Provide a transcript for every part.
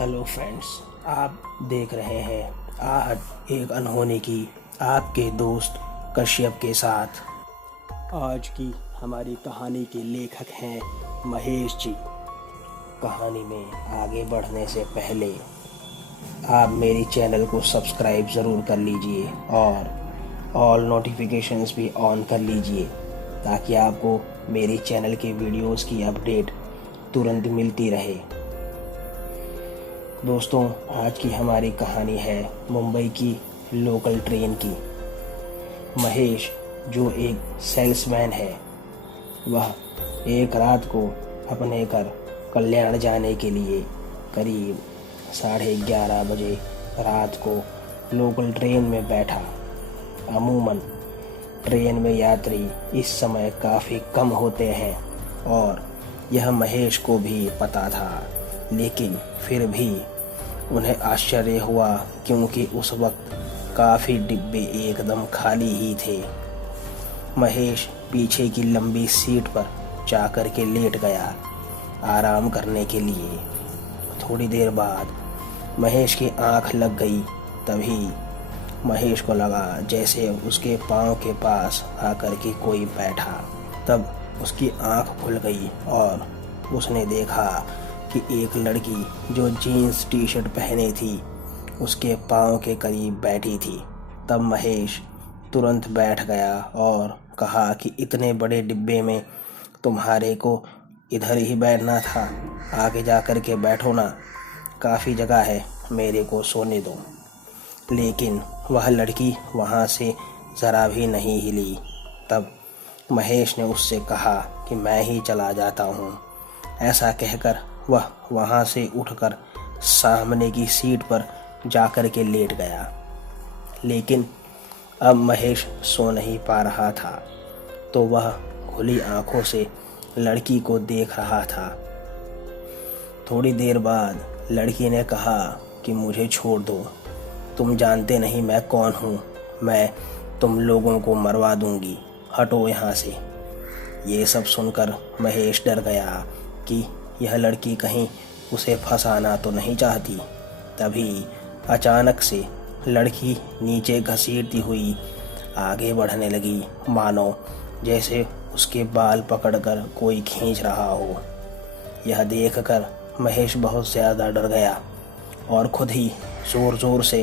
Hello friends, आप देख रहे हैं आज एक अनहोनी की आपके दोस्त कश्यप के साथ। आज की हमारी कहानी के लेखक हैं महेश जी। कहानी में आगे बढ़ने से पहले आप मेरी चैनल को सब्सक्राइब ज़रूर कर लीजिए और ऑल नोटिफिकेशंस भी ऑन कर लीजिए ताकि आपको मेरी चैनल के वीडियोस की अपडेट तुरंत मिलती रहे। दोस्तों, आज की हमारी कहानी है मुंबई की लोकल ट्रेन की। महेश, जो एक सेल्समैन है, वह एक रात को अपने घर कल्याण जाने के लिए करीब 11:30 बजे रात को लोकल ट्रेन में बैठा। अमूमन ट्रेन में यात्री इस समय काफ़ी कम होते हैं और यह महेश को भी पता था, लेकिन फिर भी उन्हें आश्चर्य हुआ क्योंकि उस वक्त काफ़ी डिब्बे एकदम खाली ही थे। महेश पीछे की लंबी सीट पर जाकर के लेट गया आराम करने के लिए। थोड़ी देर बाद महेश की आंख लग गई। तभी महेश को लगा जैसे उसके पाँव के पास आकर के कोई बैठा। तब उसकी आंख खुल गई और उसने देखा कि एक लड़की जो जीन्स टी शर्ट पहने थी उसके पाँव के करीब बैठी थी। तब महेश तुरंत बैठ गया और कहा कि इतने बड़े डिब्बे में तुम्हारे को इधर ही बैठना था, आगे जा कर के बैठो ना, काफ़ी जगह है, मेरे को सोने दो। लेकिन वह लड़की वहाँ से ज़रा भी नहीं हिली। तब महेश ने उससे कहा कि मैं ही चला जाता हूँ। ऐसा कहकर वह वहाँ से उठकर सामने की सीट पर जाकर के लेट गया। लेकिन अब महेश सो नहीं पा रहा था, तो वह खुली आंखों से लड़की को देख रहा था। थोड़ी देर बाद लड़की ने कहा कि मुझे छोड़ दो, तुम जानते नहीं मैं कौन हूँ, मैं तुम लोगों को मरवा दूंगी, हटो यहाँ से। ये सब सुनकर महेश डर गया कि यह लड़की कहीं उसे फंसाना तो नहीं चाहती। तभी अचानक से लड़की नीचे घसीटती हुई आगे बढ़ने लगी, मानो जैसे उसके बाल पकड़कर कोई खींच रहा हो। यह देखकर महेश बहुत ज़्यादा डर गया और खुद ही ज़ोर ज़ोर से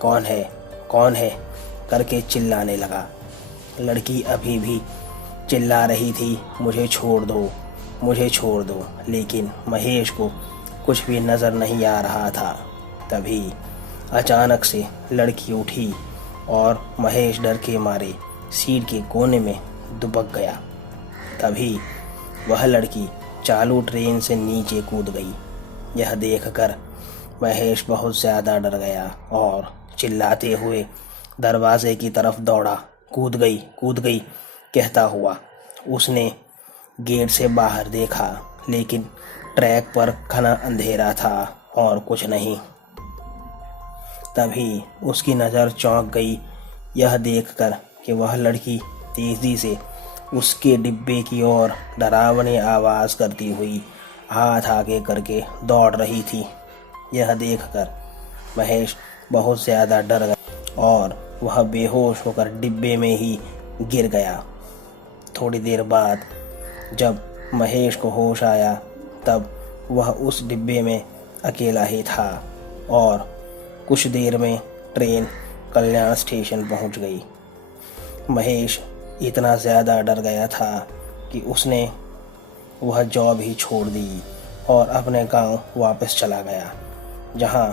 कौन है, कौन है करके चिल्लाने लगा। लड़की अभी भी चिल्ला रही थी, मुझे छोड़ दो, मुझे छोड़ दो। लेकिन महेश को कुछ भी नज़र नहीं आ रहा था। तभी अचानक से लड़की उठी और महेश डर के मारे सीट के कोने में दुबक गया। तभी वह लड़की चालू ट्रेन से नीचे कूद गई। यह देखकर महेश बहुत ज़्यादा डर गया और चिल्लाते हुए दरवाजे की तरफ दौड़ा। कूद गई, कूद गई कहता हुआ उसने गेट से बाहर देखा, लेकिन ट्रैक पर घना अंधेरा था और कुछ नहीं। तभी उसकी नज़र चौंक गई यह देखकर कि वह लड़की तेज़ी से उसके डिब्बे की ओर डरावनी आवाज़ करती हुई हाथ आगे करके दौड़ रही थी। यह देखकर महेश बहुत ज़्यादा डर गया और वह बेहोश होकर डिब्बे में ही गिर गया। थोड़ी देर बाद जब महेश को होश आया तब वह उस डिब्बे में अकेला ही था और कुछ देर में ट्रेन कल्याण स्टेशन पहुंच गई। महेश इतना ज़्यादा डर गया था कि उसने वह जॉब ही छोड़ दी और अपने गांव वापस चला गया, जहां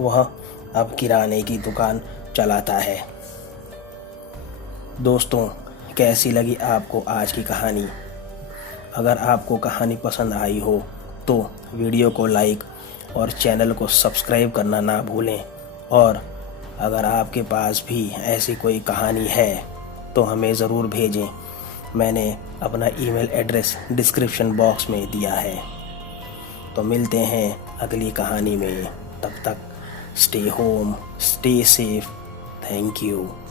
वह अब किराने की दुकान चलाता है। दोस्तों, कैसी लगी आपको आज की कहानी? अगर आपको कहानी पसंद आई हो तो वीडियो को लाइक और चैनल को सब्सक्राइब करना ना भूलें। और अगर आपके पास भी ऐसी कोई कहानी है तो हमें ज़रूर भेजें। मैंने अपना ईमेल एड्रेस डिस्क्रिप्शन बॉक्स में दिया है। तो मिलते हैं अगली कहानी में। तब तक stay home, stay safe. Thank you.